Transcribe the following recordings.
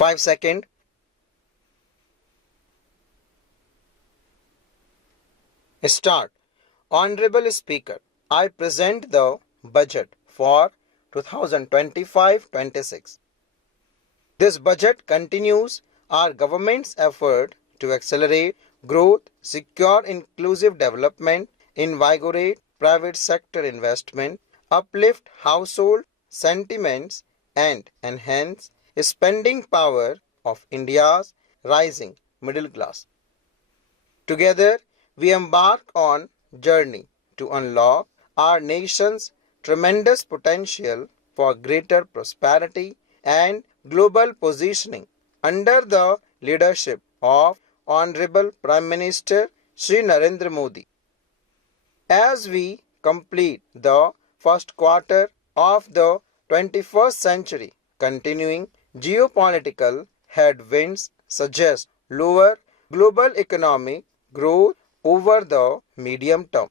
5 seconds. Start. Honorable Speaker, I present the budget for 2025-26. This budget continues our government's effort to accelerate growth, secure inclusive development, invigorate private sector investment, uplift household sentiments, and enhance spending power of India's rising middle class. Together, we embark on a journey to unlock our nation's tremendous potential for greater prosperity and global positioning under the leadership of Honorable Prime Minister Shri Narendra Modi. As we complete the first quarter of the 21st century, continuing geopolitical headwinds suggest lower global economic growth over the medium term.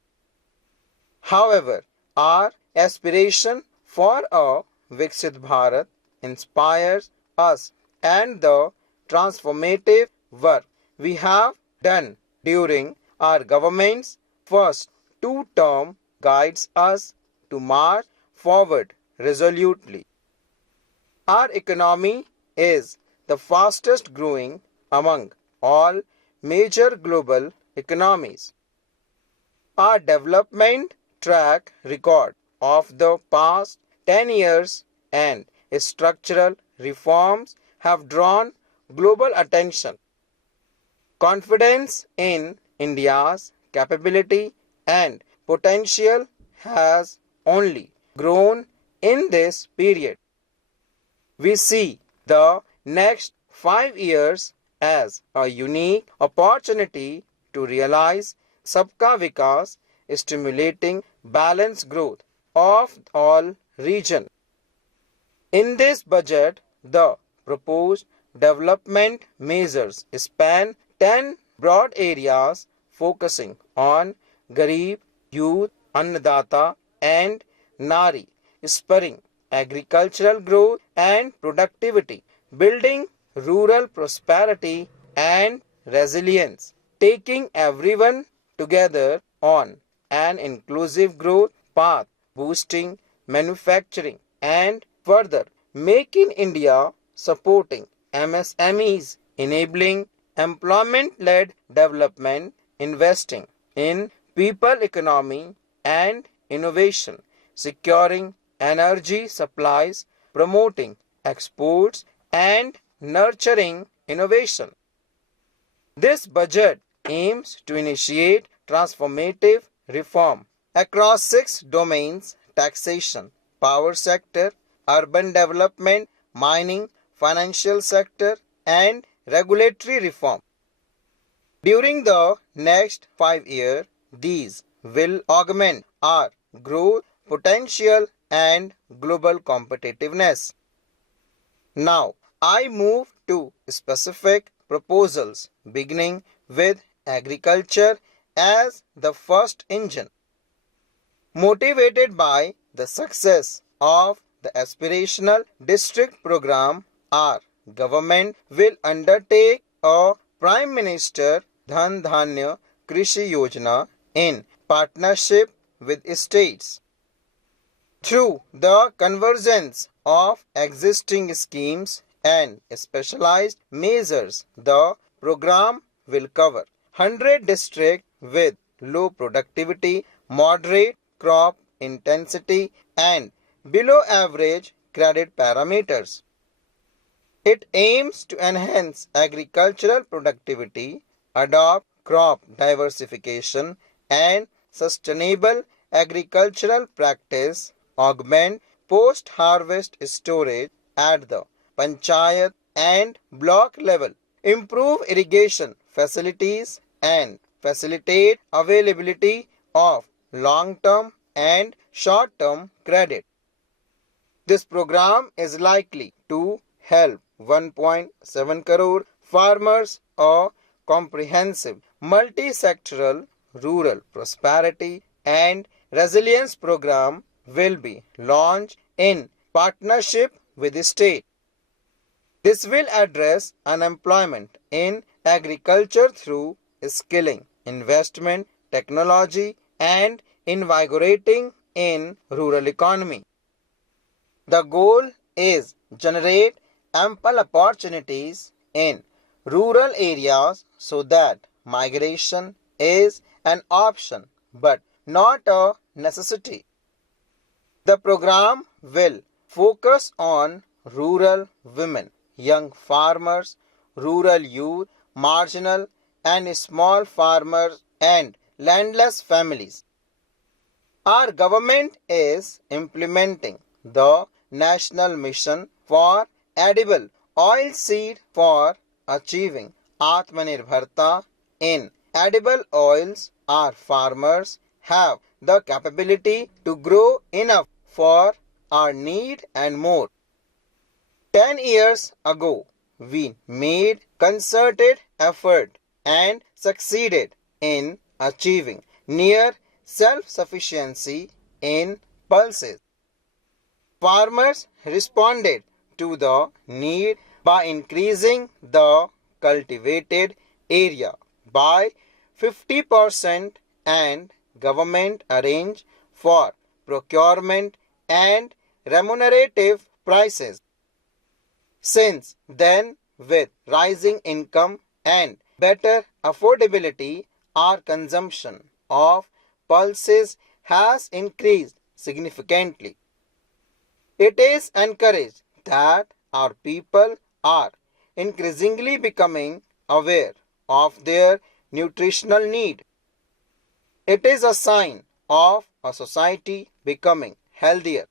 However, our aspiration for a Viksit Bharat inspires us, and the transformative work we have done during our government's first two-term guides us to march forward resolutely. Our economy is the fastest growing among all major global economies. Our development track record of the past 10 years and structural reforms have drawn global attention. Confidence in India's capability and potential has only grown in this period. We see the next 5 years as a unique opportunity to realize Sabka Vikas, stimulating balanced growth of all regions. In this budget, the proposed development measures span 10 broad areas focusing on Garib, Youth, Annadata and Nari, spurring agricultural growth and productivity, building rural prosperity and resilience, taking everyone together on an inclusive growth path, boosting manufacturing and further making India, supporting MSMEs, enabling employment-led development, investing in people economy and innovation, securing energy supplies, promoting exports and nurturing innovation. This budget aims to initiate transformative reform across 6 domains: taxation, power sector, urban development, mining, financial sector, and regulatory reform. During the next 5 years, these will augment our growth potential and global competitiveness. Now, I move to specific proposals, beginning with agriculture as the first engine. Motivated by the success of the aspirational district program, our government will undertake a Prime Minister Dhan Dhanya Krishi Yojana in partnership with states. Through the convergence of existing schemes and specialized measures, the program will cover 100 districts with low productivity, moderate crop intensity, and below average credit parameters. It aims to enhance agricultural productivity, adopt crop diversification and sustainable agricultural practice, augment post-harvest storage at the panchayat and block level, improve irrigation facilities and facilitate availability of long-term and short-term credit. This program is likely to help 1.7 crore farmers. A comprehensive multi-sectoral rural prosperity and resilience program will be launched in partnership with the state. This will address unemployment in agriculture through skilling, investment, technology, and invigorating in rural economy. The goal is generate ample opportunities in rural areas so that migration is an option but not a necessity. The program will focus on rural women, young farmers, rural youth, marginal and small farmers and landless families. Our government is implementing the National Mission for Edible Oilseed for achieving Atmanirbharta in edible oils. Our farmers have the capability to grow enough for our need and more. 10 years ago, we made concerted effort and succeeded in achieving near self-sufficiency in pulses. Farmers responded to the need by increasing the cultivated area by 50% and government arranged for procurement and remunerative prices. Since then, with rising income and better affordability, our consumption of pulses has increased significantly. It is encouraged that our people are increasingly becoming aware of their nutritional need. It is a sign of a society becoming healthier.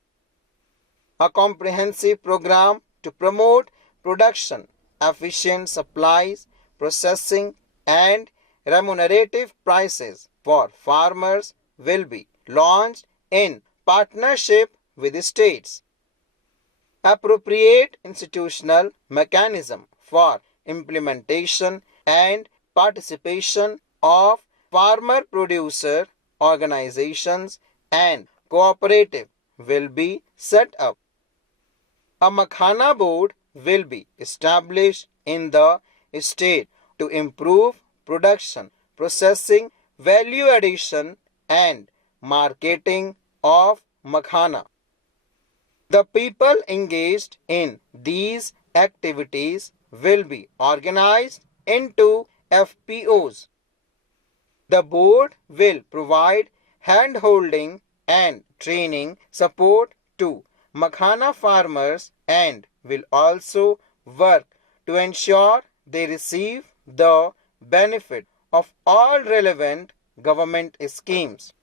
A comprehensive program to promote production, efficient supplies, processing, and remunerative prices for farmers will be launched in partnership with the states. Appropriate institutional mechanism for implementation and participation of farmer producer organizations and cooperative will be set up. A Makhana board will be established in the state to improve production, processing, value addition, and marketing of Makhana. The people engaged in these activities will be organized into FPOs. The board will provide hand-holding and training support to Makhana farmers and will also work to ensure they receive the benefit of all relevant government schemes.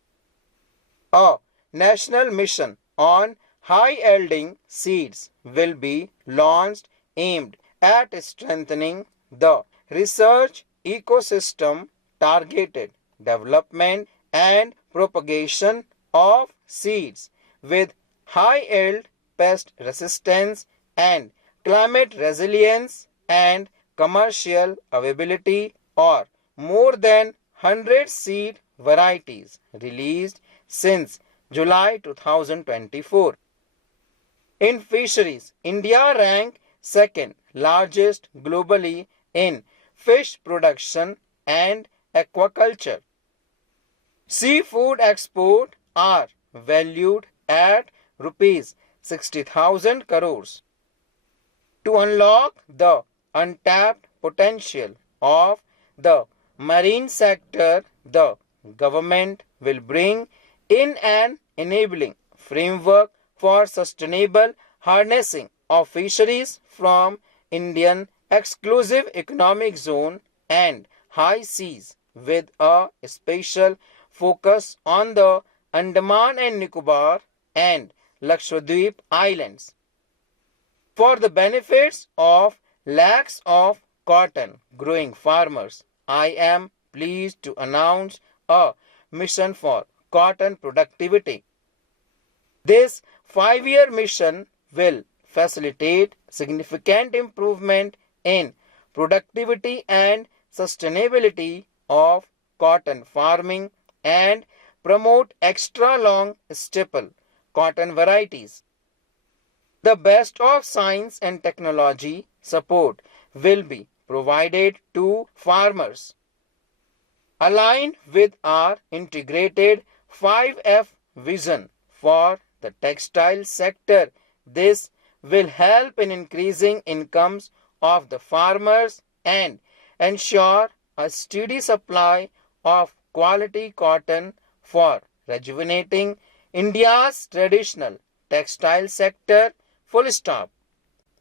A national mission on high-yielding seeds will be launched aimed at strengthening the research ecosystem, targeted development and propagation of seeds with high yield, pest resistance and climate resilience and commercial availability or more than 100 seed varieties released since July 2024. In fisheries, India ranked second largest globally in fish production and aquaculture. Seafood exports are valued at rupees 60,000 crores. To unlock the untapped potential of the marine sector, the government will bring in an enabling framework for sustainable harnessing of fisheries from Indian exclusive economic zone and high seas with a special focus on the Andaman and Nicobar and Lakshadweep Islands. For the benefits of lakhs of cotton growing farmers, I am pleased to announce a mission for cotton productivity. This 5-year mission will facilitate significant improvement in productivity and sustainability of cotton farming and promote extra long staple cotton varieties. The best of science and technology support will be provided to farmers. Aligned with our integrated 5F vision for the textile sector, this will help in increasing incomes of the farmers and ensure a steady supply of quality cotton for rejuvenating India's traditional textile sector. Full stop.